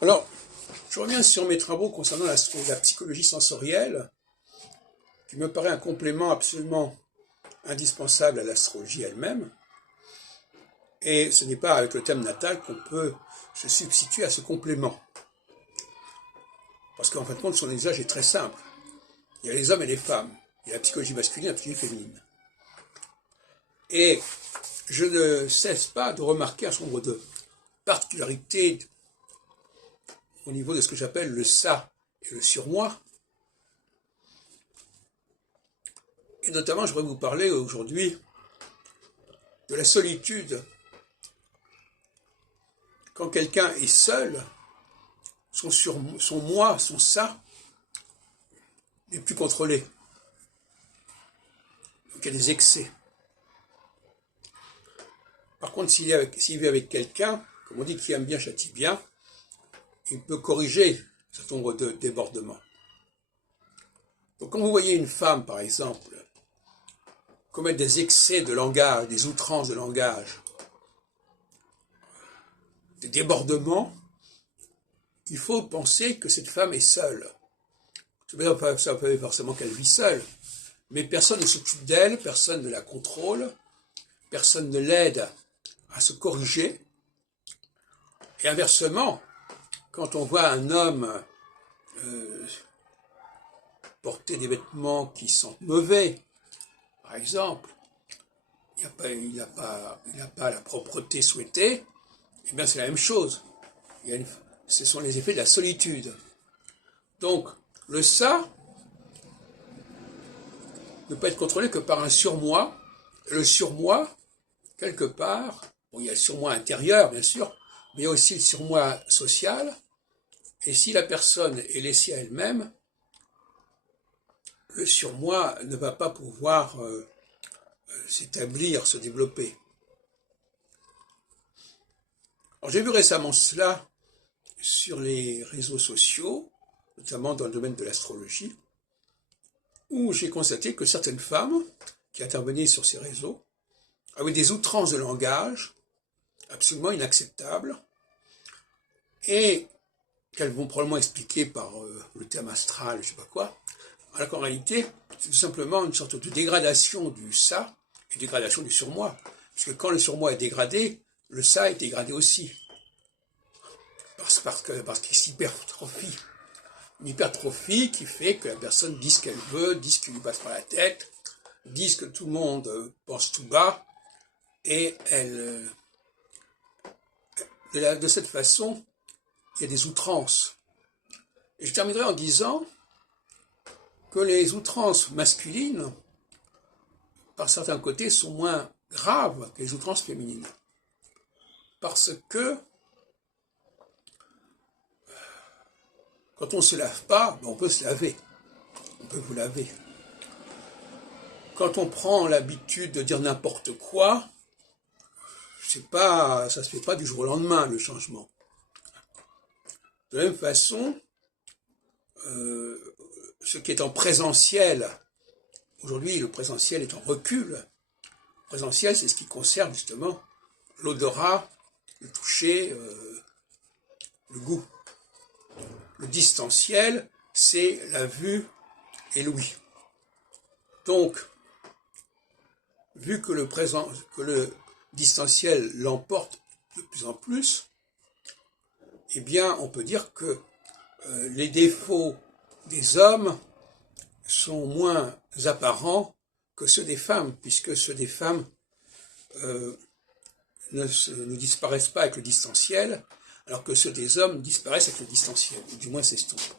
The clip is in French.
Alors, je reviens sur mes travaux concernant la psychologie sensorielle, qui me paraît un complément absolument indispensable à l'astrologie elle-même. Et ce n'est pas avec le thème natal qu'on peut se substituer à ce complément. Parce qu'en fin de compte, son usage est très simple. Il y a les hommes et les femmes. Il y a la psychologie masculine et la psychologie féminine. Et je ne cesse pas de remarquer un certain nombre de particularités au niveau de ce que j'appelle le ça et le surmoi. Et notamment, je voudrais vous parler aujourd'hui de la solitude. Quand quelqu'un est seul, son moi, son ça, n'est plus contrôlé. Donc il y a des excès. Par contre, s'il vit avec quelqu'un, comme on dit, qui aime bien châtie bien, il peut corriger un certain nombre de débordements. Donc quand vous voyez une femme, par exemple, commettre des excès de langage, des outrances de langage, des débordements, il faut penser que cette femme est seule. Ça ne veut pas forcément qu'elle vit seule, mais personne ne s'occupe d'elle, personne ne la contrôle, personne ne l'aide à se corriger. Et inversement, quand on voit un homme porter des vêtements qui sentent mauvais, par exemple, il n'a pas la propreté souhaitée, et bien c'est la même chose. Ce sont les effets de la solitude. Donc, le ça ne peut être contrôlé que par un surmoi. Le surmoi, quelque part, bon, il y a le surmoi intérieur, bien sûr, mais il y a aussi le surmoi social. Et si la personne est laissée à elle-même, le surmoi ne va pas pouvoir s'établir, se développer. Alors j'ai vu récemment cela sur les réseaux sociaux, notamment dans le domaine de l'astrologie, où j'ai constaté que certaines femmes qui intervenaient sur ces réseaux avaient des outrances de langage absolument inacceptables et qu'elles vont probablement expliquer par le thème astral, je ne sais pas quoi, alors qu'en réalité, c'est tout simplement une sorte de dégradation du ça et dégradation du surmoi. Puisque quand le surmoi est dégradé, le ça est dégradé aussi. Parce qu'il s'hypertrophie. Une hypertrophie qui fait que la personne dit ce qu'elle veut, dit ce qui lui passe par la tête, dit ce que tout le monde pense tout bas, et de cette façon, il y a des outrances. Et je terminerai en disant que les outrances masculines, par certains côtés, sont moins graves que les outrances féminines. Parce que quand on ne se lave pas, on peut se laver. On peut vous laver. Quand on prend l'habitude de dire n'importe quoi, ça ne se fait pas du jour au lendemain, le changement. De la même façon, ce qui est en présentiel, aujourd'hui le présentiel est en recul. Le présentiel, c'est ce qui concerne justement l'odorat, le toucher, le goût. Le distanciel, c'est la vue et l'ouïe. Donc, vu que le distanciel l'emporte de plus en plus, eh bien, on peut dire que les défauts des hommes sont moins apparents que ceux des femmes, puisque ceux des femmes ne disparaissent pas avec le distanciel, alors que ceux des hommes disparaissent avec le distanciel, ou du moins s'estompent.